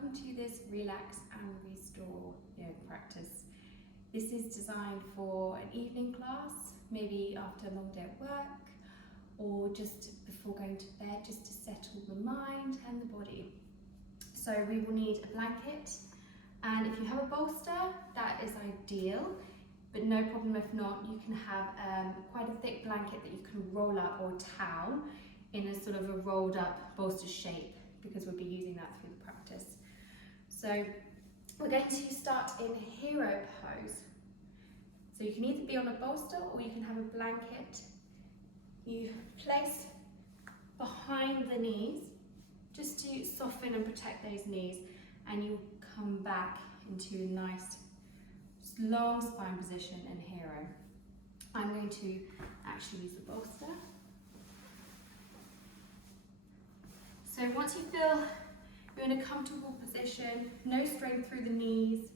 welcome to this relax and restore yoga practice. This is designed for an evening class, maybe after a long day at work or just before going to bed, just to settle the mind and the body. So we will need a blanket, and if you have a bolster, that is ideal, but no problem if not. You can have quite a thick blanket that you can roll up, or a towel in a sort of a rolled up bolster shape, because we'll be using that through the practice. So we're going to start in hero pose. So you can either be on a bolster or you can have a blanket. You place behind the knees just to soften and protect those knees, and you come back into a nice long spine position in hero. I'm going to actually use the bolster. So once you feel you're in a comfortable position, no strain through the knees,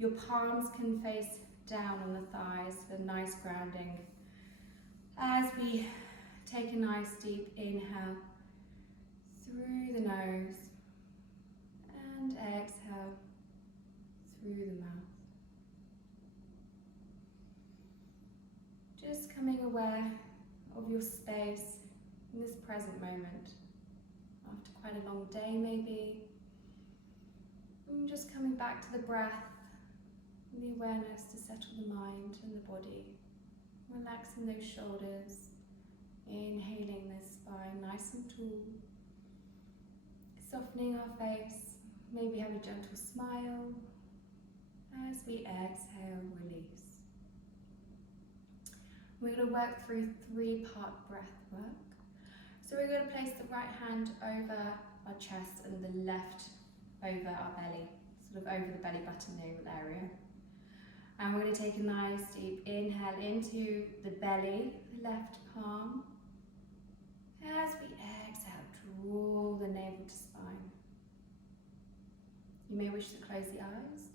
your palms can face down on the thighs for nice grounding. As we take a nice deep inhale through the nose and exhale through the mouth. Just coming aware of your space in this present moment. After quite a long day maybe, and just coming back to the breath and the awareness to settle the mind and the body, relaxing those shoulders, inhaling the spine nice and tall, softening our face, maybe have a gentle smile as we exhale, release. We're going to work through three-part breath work. So we're going to place the right hand over our chest and the left over our belly, sort of over the belly button area. And we're going to take a nice deep inhale into the belly, the left palm. As we exhale, draw the navel to spine. You may wish to close the eyes.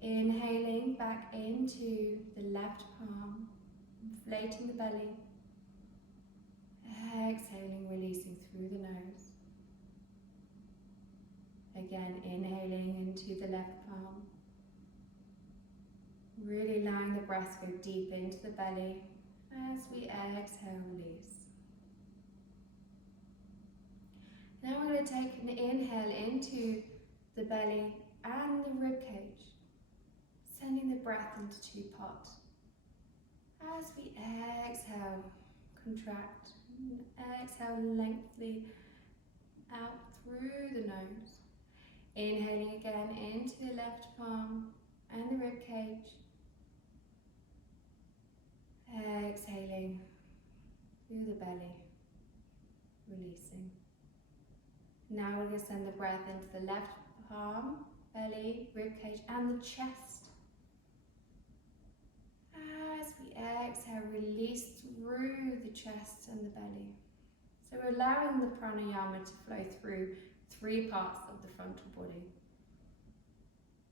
Inhaling back into the left palm, inflating the belly. Exhaling, releasing through the nose. Again, inhaling into the left palm. Really allowing the breath to go deep into the belly as we exhale, release. Now we're going to take an inhale into the belly and the rib cage, sending the breath into two parts. As we exhale, contract. Exhale, lengthen out through the nose. Inhaling again into the left palm and the rib cage. Exhaling through the belly, releasing. Now we're going to send the breath into the left palm, belly, rib cage and the chest. As we exhale, release through the chest and the belly. So we're allowing the pranayama to flow through three parts of the frontal body.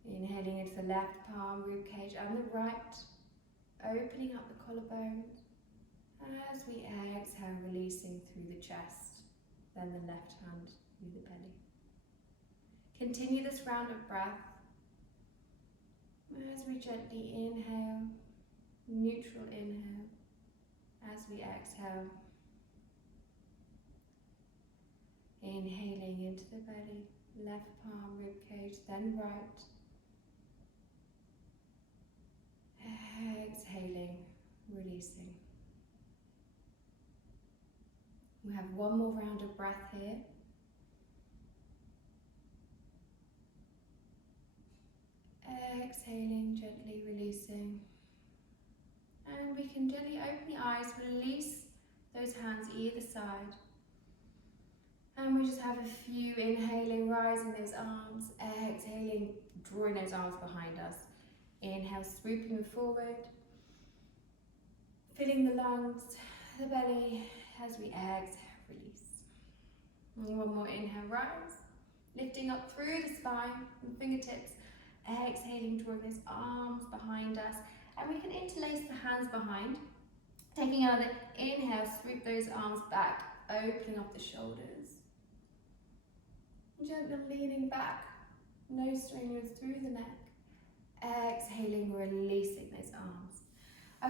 Inhaling into the left palm, rib cage and the right, opening up the collarbones. As we exhale, releasing through the chest, then the left hand through the belly. Continue this round of breath as we gently inhale, neutral inhale, as we exhale. Inhaling into the belly, left palm, rib cage, then right. Exhaling, releasing. We have one more round of breath here. Exhaling, gently releasing. And we can gently open the eyes, release those hands either side. And we just have a few inhaling, rising those arms, exhaling, drawing those arms behind us. Inhale, swooping them forward, filling the lungs, the belly, as we exhale, release. And one more inhale, rise, lifting up through the spine and fingertips, exhaling, drawing those arms behind us. And we can interlace the hands behind, taking another inhale, sweep those arms back, opening up the shoulders. Gently leaning back Nose strain goes through the neck. Exhaling, releasing those arms.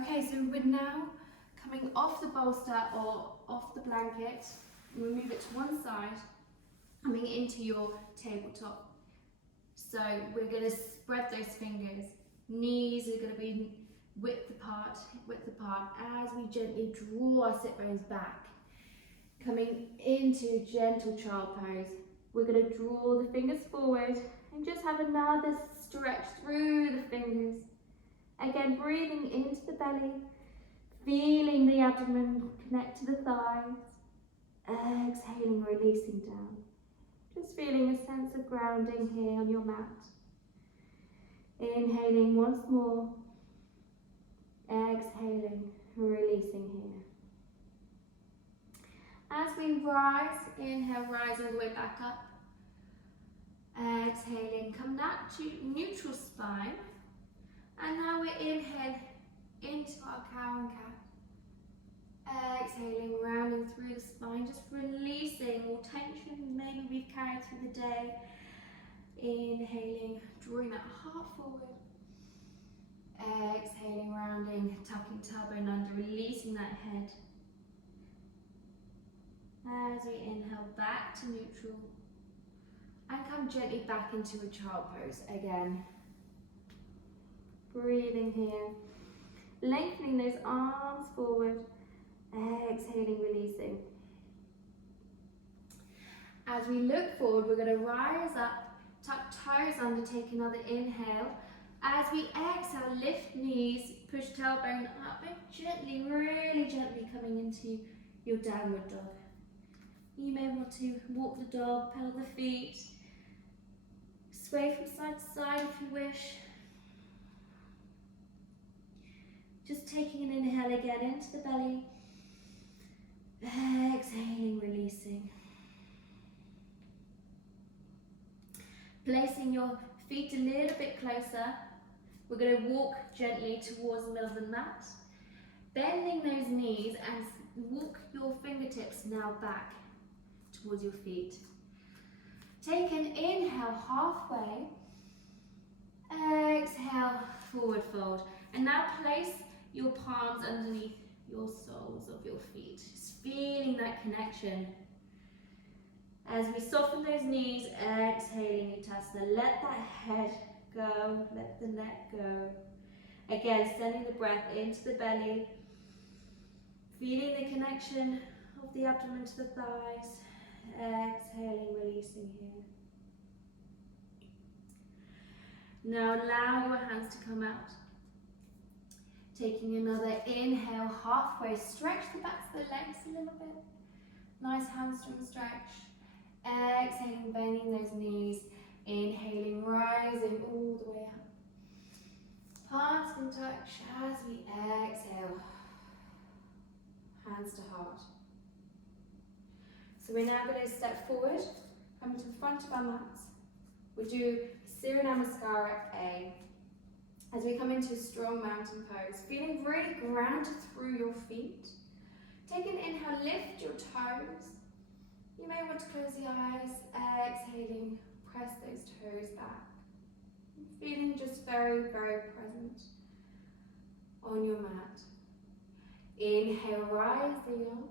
Okay, so we're now coming off the bolster or off the blanket. We'll move it to one side, coming into your tabletop. So we're going to spread those fingers. Knees are going to be width apart, as we gently draw our sit bones back. Coming into gentle child pose, we're going to draw the fingers forward and just have another stretch through the fingers. Again, breathing into the belly, feeling the abdomen connect to the thighs. Exhaling, releasing down. Just feeling a sense of grounding here on your mat. Inhaling once more. Exhaling, releasing here. As we rise, inhale, rise all the way back up. Exhaling, come back to neutral spine. And now we inhale into our cow and cat. Exhaling, rounding through the spine, just releasing all tension maybe we've carried through the day. Inhaling, drawing that heart forward. Exhaling, rounding, tucking tailbone under, releasing that head. As we inhale back to neutral. And come gently back into a child pose again. Breathing here. Lengthening those arms forward. Exhaling, releasing. As we look forward, we're going to rise up, tuck toes under, take another inhale. As we exhale, lift knees, push tailbone up, and gently, really gently coming into your downward dog. You may want to walk the dog, pedal the feet, sway from side to side if you wish. Just taking an inhale again into the belly. Exhaling, releasing. Placing your feet a little bit closer. We're going to walk gently towards the middle of the mat. Bending those knees and walk your fingertips now back towards your feet. Take an inhale halfway. Exhale, forward fold. And now place your palms underneath your soles of your feet. Just feeling that connection. As we soften those knees, exhaling Uttasana. Let that head go, let the neck go. Again, sending the breath into the belly. Feeling the connection of the abdomen to the thighs. Exhaling, releasing here. Now allow your hands to come out. Taking another inhale halfway, stretch the backs of the legs a little bit. Nice hamstring stretch. Exhaling, bending those knees. Inhaling, rising all the way up. Palms can touch as we exhale. Hands to heart. So we're now going to step forward, come to the front of our mats. We'll do Surya Namaskara A. As we come into a strong mountain pose, feeling really grounded through your feet. Take an inhale, lift your toes. You may want to close the eyes, exhaling, press those toes back. Feeling just very, very present on your mat. Inhale, rising up.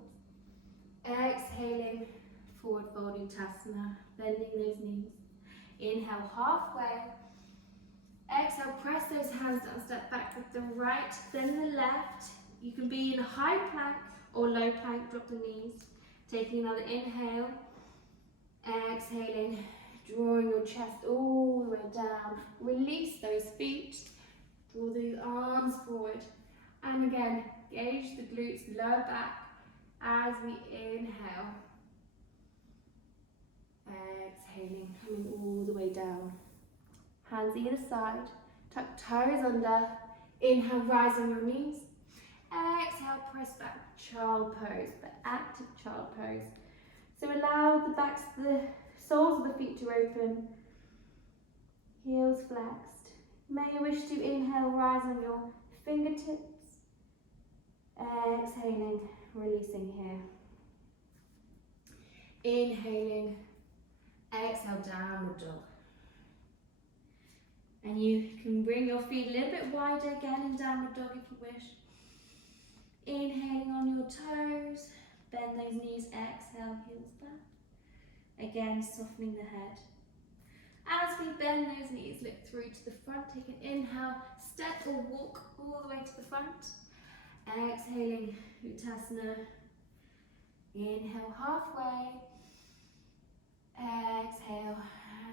Exhaling, forward folding Uttasana, bending those knees. Inhale, halfway. Exhale, press those hands down, step back with the right, then the left. You can be in a high plank or low plank, drop the knees. Taking another inhale. Exhaling, drawing your chest all the way down. Release those feet. Draw the arms forward. And again, gauge the glutes, lower back as we inhale. Exhaling, coming all the way down. Hands either side, tuck toes under. Inhale, rise on your knees. Exhale, press back, child pose, but active child pose. So allow the soles of the feet to open, heels flexed. You may wish to inhale, rise on your fingertips. Exhaling, releasing here. Inhaling, exhale, downward dog. And you can bring your feet a little bit wider again in downward dog if you wish. Inhaling on your toes, bend those knees, exhale, heels back. Again, softening the head. As we bend those knees, look through to the front, take an inhale, step or walk all the way to the front. Exhaling, Uttasana. Inhale halfway. Exhale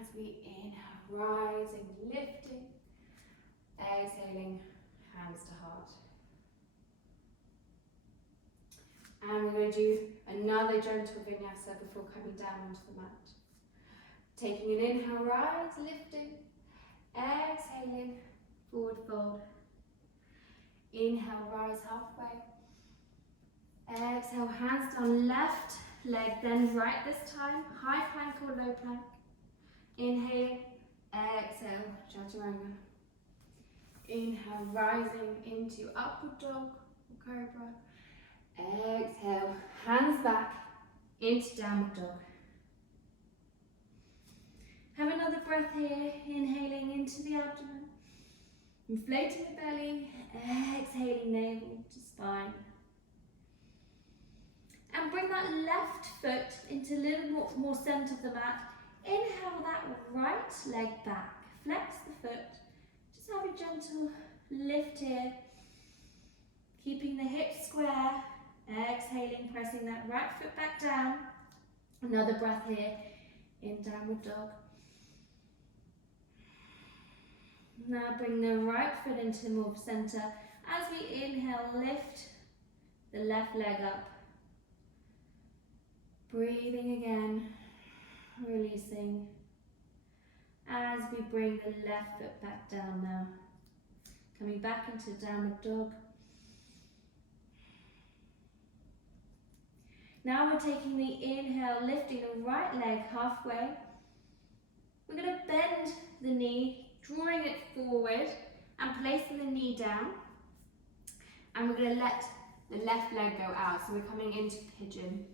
as we inhale, rising, lifting. Exhaling, hands to heart. And we're going to do another gentle vinyasa before coming down onto the mat. Taking an inhale, rise, lifting. Exhaling, forward fold. Inhale, rise halfway. Exhale, hands down, left leg, then right this time. High plank or low plank. Inhale, exhale, chaturanga. Inhale, rising into upward dog or cobra. Exhale, hands back into downward dog. Have another breath here, inhaling into the abdomen, inflating the belly, exhaling navel to spine. And bring that left foot into a little more centre of the mat. Inhale that right leg back, flex the foot, just have a gentle lift here, keeping the hips square, exhaling, pressing that right foot back down. Another breath here in downward dog. Now bring the right foot into more centre. As we inhale, lift the left leg up. Breathing again, releasing. As we bring the left foot back down now. Coming back into downward dog. Now we're taking the inhale, lifting the right leg halfway. We're going to bend the knee, drawing it forward and placing the knee down. And we're going to let the left leg go out. So we're coming into pigeon.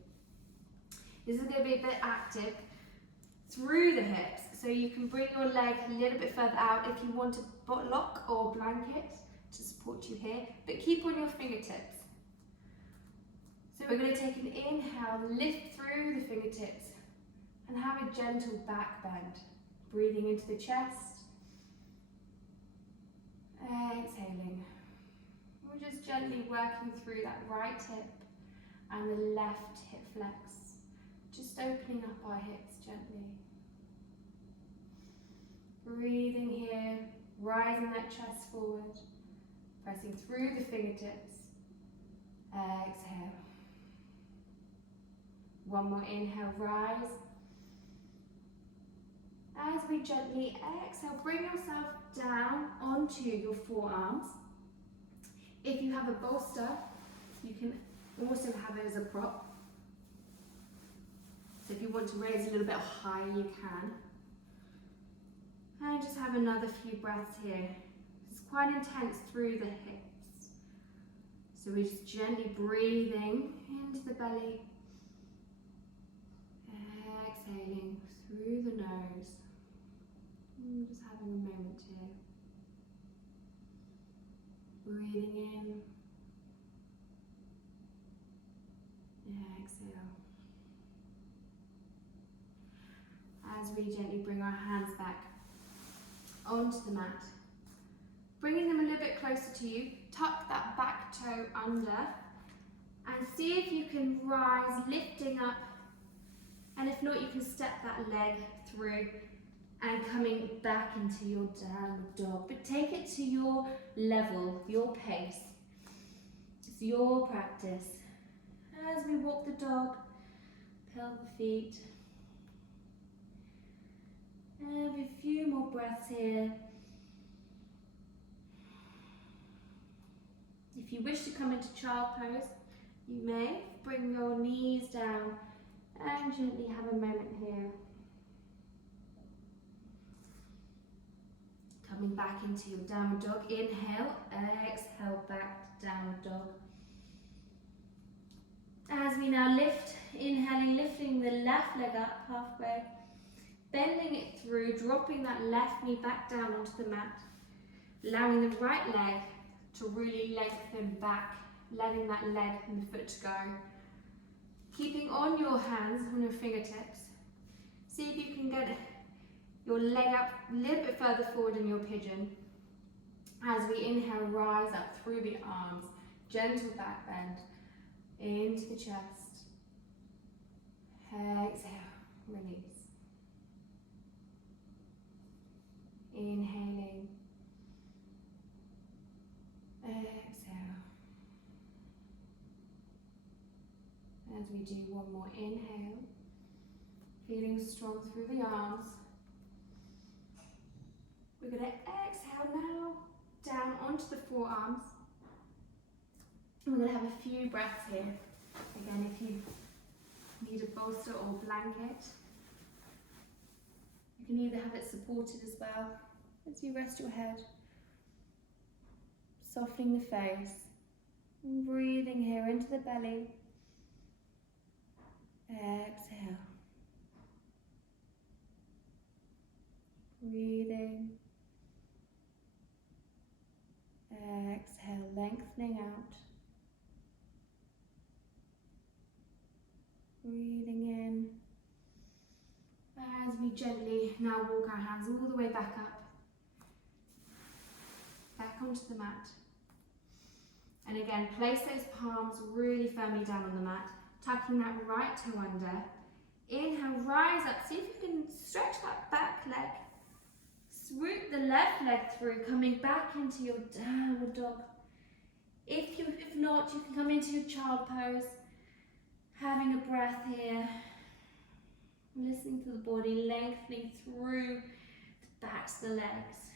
This is going to be a bit active through the hips. So you can bring your leg a little bit further out if you want a block or blanket to support you here. But keep on your fingertips. So we're going to take an inhale, lift through the fingertips and have a gentle back bend. Breathing into the chest. Exhaling. We're just gently working through that right hip and the left hip flex. Just opening up our hips gently. Breathing here, rising that chest forward, pressing through the fingertips. Exhale. One more inhale, rise. As we gently exhale, bring yourself down onto your forearms. If you have a bolster, you can also have it as a prop. So if you want to raise a little bit higher, you can. And just have another few breaths here. It's quite intense through the hips. So we're just gently breathing into the belly. Exhaling through the nose. And just having a moment here. Breathing in. Exhale. As we gently bring our hands back onto the mat. Bringing them a little bit closer to you. Tuck that back toe under. And see if you can rise, lifting up. And if not, you can step that leg through and coming back into your downward dog. But take it to your level, your pace. It's your practice. As we walk the dog, pelvic feet. Have a few more breaths here. If you wish to come into child pose, you may bring your knees down and gently have a moment here. Coming back into your downward dog. Inhale, exhale back to downward dog. As we now lift, inhaling, lifting the left leg up halfway. bending it through, dropping that left knee back down onto the mat, allowing the right leg to really lengthen back, letting that leg and the foot go. Keeping on your hands, on your fingertips. See if you can get your leg up a little bit further forward in your pigeon. As we inhale, rise up through the arms, gentle back bend into the chest. Exhale, release. Inhaling. Exhale. As we do one more inhale, feeling strong through the arms. We're going to exhale now, down onto the forearms. We're going to have a few breaths here. Again, if you need a bolster or blanket, you can either have it supported as well as you rest your head, softening the face, and breathing here into the belly. Exhale. Breathing. Exhale, lengthening out. Breathing in. As we gently now walk our hands all the way back up. Back onto the mat. And again, place those palms really firmly down on the mat, tucking that right toe under. Inhale, rise up. See if you can stretch that back leg. Swoop the left leg through, coming back into your downward dog. If not, you can come into your child pose. Having a breath here. Listening to the body, lengthening through the backs of the legs,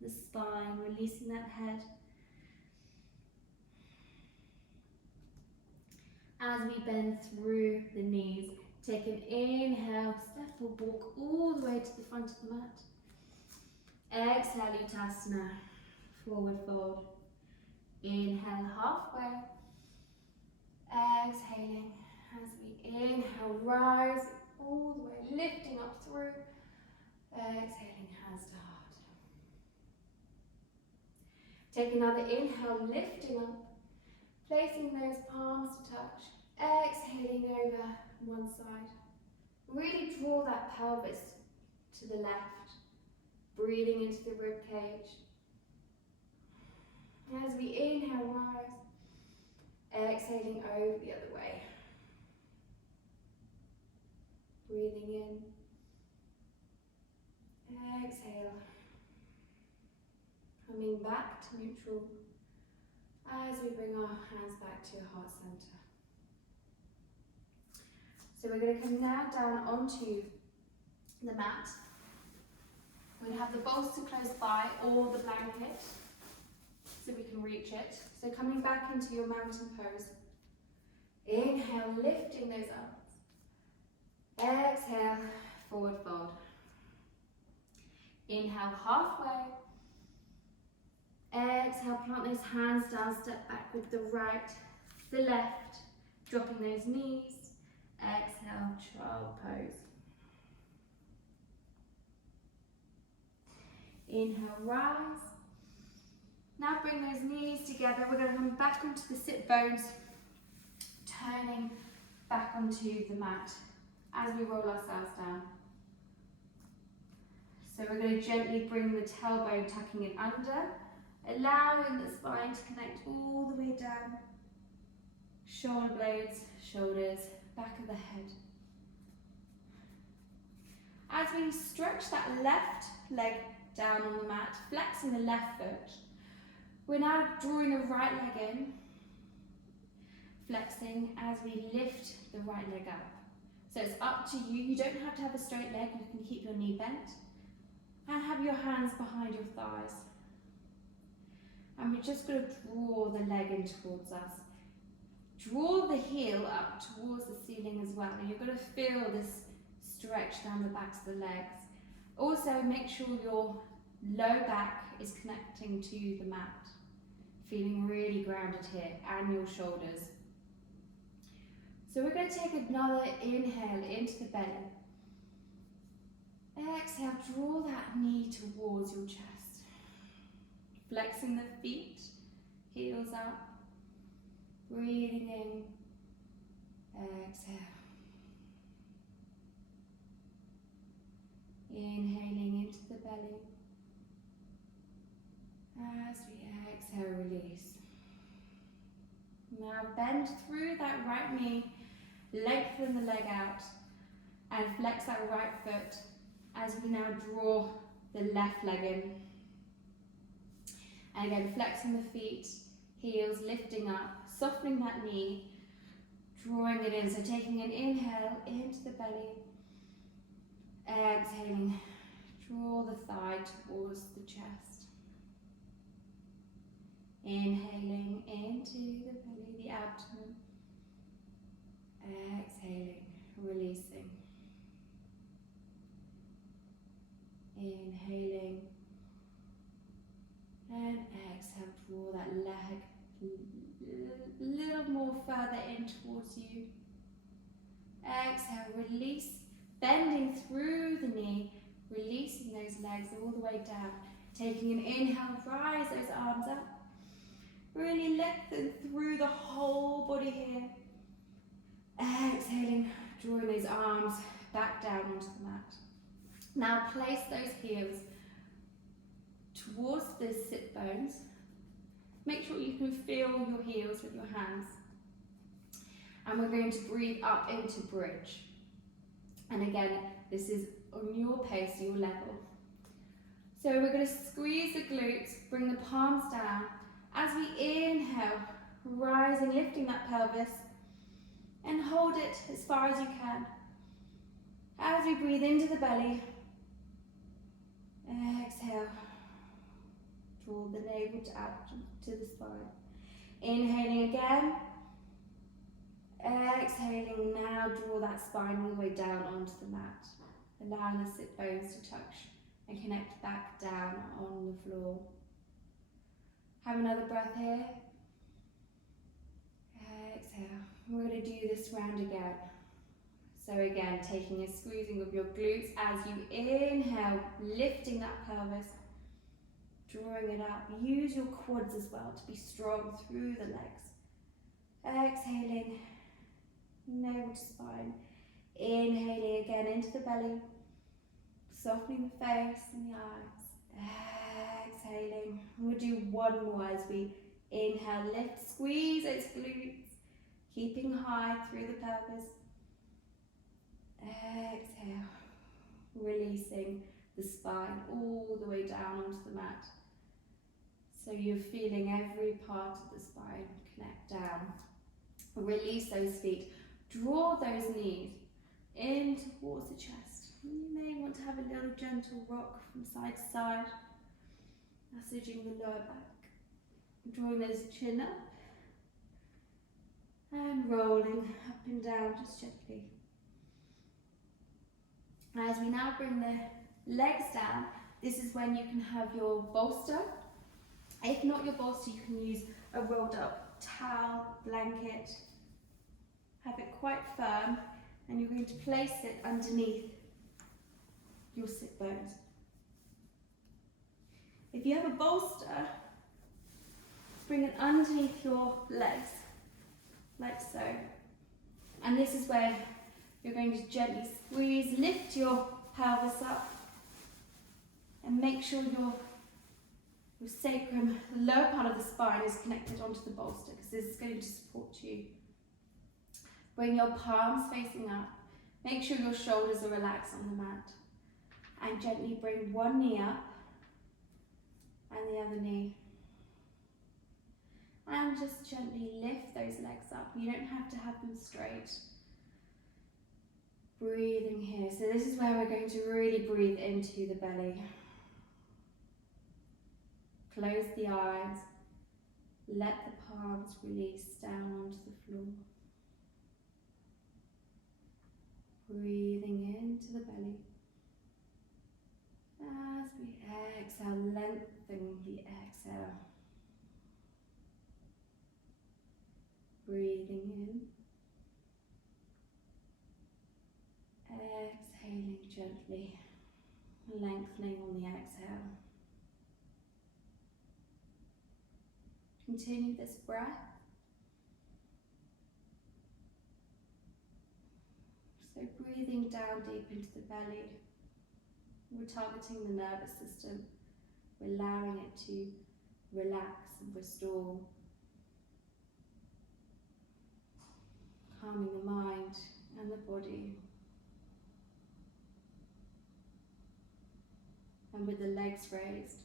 the spine, releasing that head. As we bend through the knees, take an inhale, step or walk all the way to the front of the mat. Exhale, Uttasana, forward fold. Inhale, halfway. Exhaling, as we inhale, rise all the way, lifting up through. Exhaling, hands to heart. Take another inhale, lifting up, placing those palms to touch. Exhaling over one side. Really draw that pelvis to the left, breathing into the rib cage. As we inhale, rise. Exhaling over the other way. Breathing in. Exhale. Coming back to neutral as we bring our hands back to your heart center. So we're going to come now down onto the mat. We'll have the bolster close by or the blanket so we can reach it. So coming back into your mountain pose. Inhale, lifting those arms. Exhale, forward fold. Inhale, halfway. Exhale, plant those hands down, step back with the right, the left, dropping those knees. Exhale, child pose. Inhale, rise. Now bring those knees together. We're going to come back onto the sit bones, turning back onto the mat as we roll ourselves down. So we're going to gently bring the tailbone, tucking it under, allowing the spine to connect all the way down. Shoulder blades, shoulders, back of the head. As we stretch that left leg down on the mat, flexing the left foot, we're now drawing the right leg in, flexing as we lift the right leg up. So it's up to you. You don't have to have a straight leg. You can keep your knee bent and have your hands behind your thighs. And we're just going to draw the leg in towards us. Draw the heel up towards the ceiling as well. And you're going to feel this stretch down the backs of the legs. Also, make sure your low back is connecting to the mat. Feeling really grounded here, and your shoulders. So we're going to take another inhale into the belly. Exhale, draw that knee towards your chest. Flexing the feet, heels up. Breathing in. Exhale. Inhaling into the belly. As we exhale, release. Now bend through that right knee, lengthen the leg out, and flex that right foot as we now draw the left leg in. And again, flexing the feet, heels lifting up, softening that knee, drawing it in. So taking an inhale into the belly, exhaling, draw the thigh towards the chest. Inhaling into the belly, the abdomen. Exhaling, releasing. Inhaling. And exhale, draw that leg a little more further in towards you. Exhale, release, bending through the knee, releasing those legs all the way down. Taking an inhale, rise those arms up. Really lengthen through the whole body here. Exhaling, drawing those arms back down onto the mat. Now place those heels towards the sit bones. Make sure you can feel your heels with your hands. And we're going to breathe up into bridge. And again, this is on your pace, your level. So we're going to squeeze the glutes, bring the palms down. As we inhale, rising, lifting that pelvis, and hold it as far as you can. As we breathe into the belly, exhale, draw the navel out to the spine. Inhaling again, exhaling, now draw that spine all the way down onto the mat, allowing the sit bones to touch and connect back down on the floor. Have another breath here. Exhale. We're going to do this round again. So again, taking a squeezing of your glutes as you inhale, lifting that pelvis, drawing it up. Use your quads as well to be strong through the legs. Exhaling, navel to spine. Inhaling again into the belly, softening the face and the eyes. Exhaling. We'll do one more as we inhale, lift, squeeze those glutes, keeping high through the pelvis. Exhale, releasing the spine all the way down onto the mat. So you're feeling every part of the spine connect down. Release those feet, draw those knees in towards the chest. You may want to have a little gentle rock from side to side, massaging the lower back, drawing those chin up, and rolling up and down just gently. As we now bring the legs down, this is when you can have your bolster. If not your bolster, you can use a rolled up towel, blanket. Have it quite firm, and you're going to place it underneath your sit bones. If you have a bolster, bring it underneath your legs, like so. And this is where you're going to gently squeeze, lift your pelvis up, and make sure your sacrum, the lower part of the spine, is connected onto the bolster, because this is going to support you. Bring your palms facing up. Make sure your shoulders are relaxed on the mat. And gently bring one knee up and the other knee. And just gently lift those legs up. You don't have to have them straight. Breathing here. So this is where we're going to really breathe into the belly. Close the eyes. Let the palms release down onto the floor. Breathing into the belly. As we exhale, lengthen the exhale. Breathing in. Exhaling gently. and lengthening on the exhale. Continue this breath. So breathing down deep into the belly. We're targeting the nervous system. We're allowing it to relax and restore. Calming the mind and the body. And with the legs raised,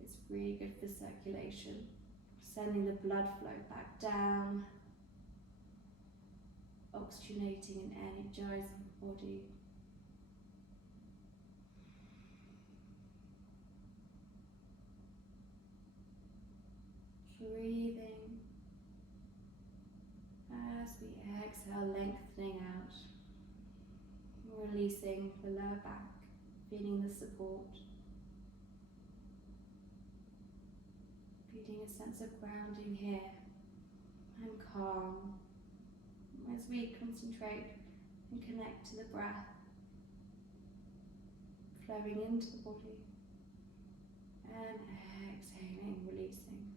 it's really good for circulation. Sending the blood flow back down, oxygenating and energizing the body. Breathing as we exhale, lengthening out, releasing the lower back, feeling the support, feeling a sense of grounding here and calm as we concentrate and connect to the breath flowing into the body and exhaling, releasing.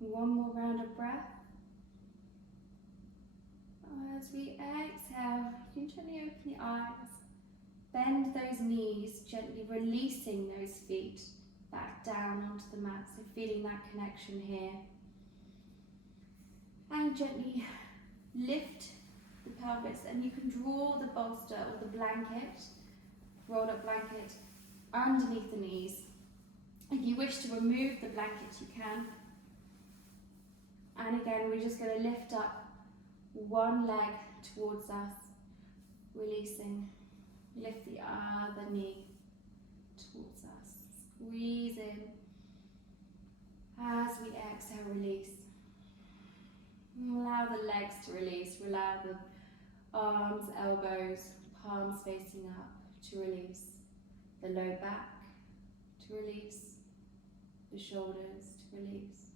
One more round of breath. As we exhale, you can gently open the eyes, bend those knees, gently releasing those feet back down onto the mat, so feeling that connection here. And gently lift the pelvis, and you can draw the bolster or the blanket, rolled up blanket, underneath the knees. If you wish to remove the blanket, you can. And again, we're just going to lift up one leg towards us, releasing. Lift the other knee towards us. Squeeze in. As we exhale, release. Allow the legs to release. Allow the arms, elbows, palms facing up to release. The low back to release. The shoulders to release.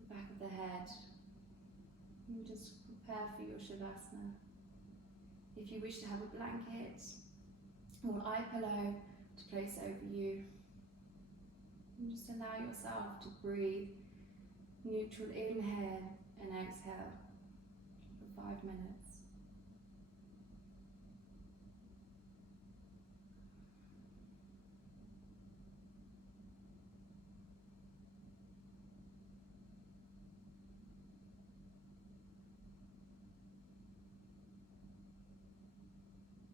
The back of the head. And just prepare for your Shavasana. If you wish to have a blanket or eye pillow to place over you, and just allow yourself to breathe. Neutral inhale and exhale for 5 minutes.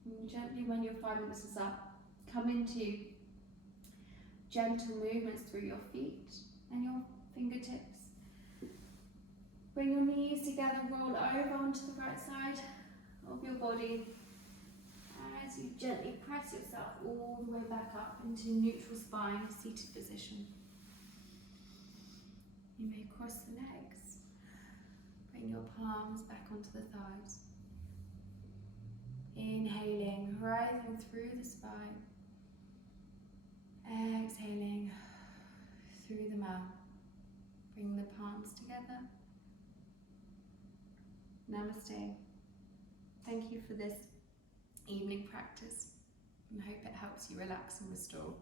And gently, when your 5 minutes is up, come into gentle movements through your feet and your fingertips. Bring your knees together, roll over onto the right side of your body as you gently press yourself all the way back up into neutral spine, seated position. You may cross the legs, bring your palms back onto the thighs. Inhaling, rising through the spine. Exhaling through the mouth. Bring the palms together. Namaste. Thank you for this evening practice, and hope it helps you relax and restore.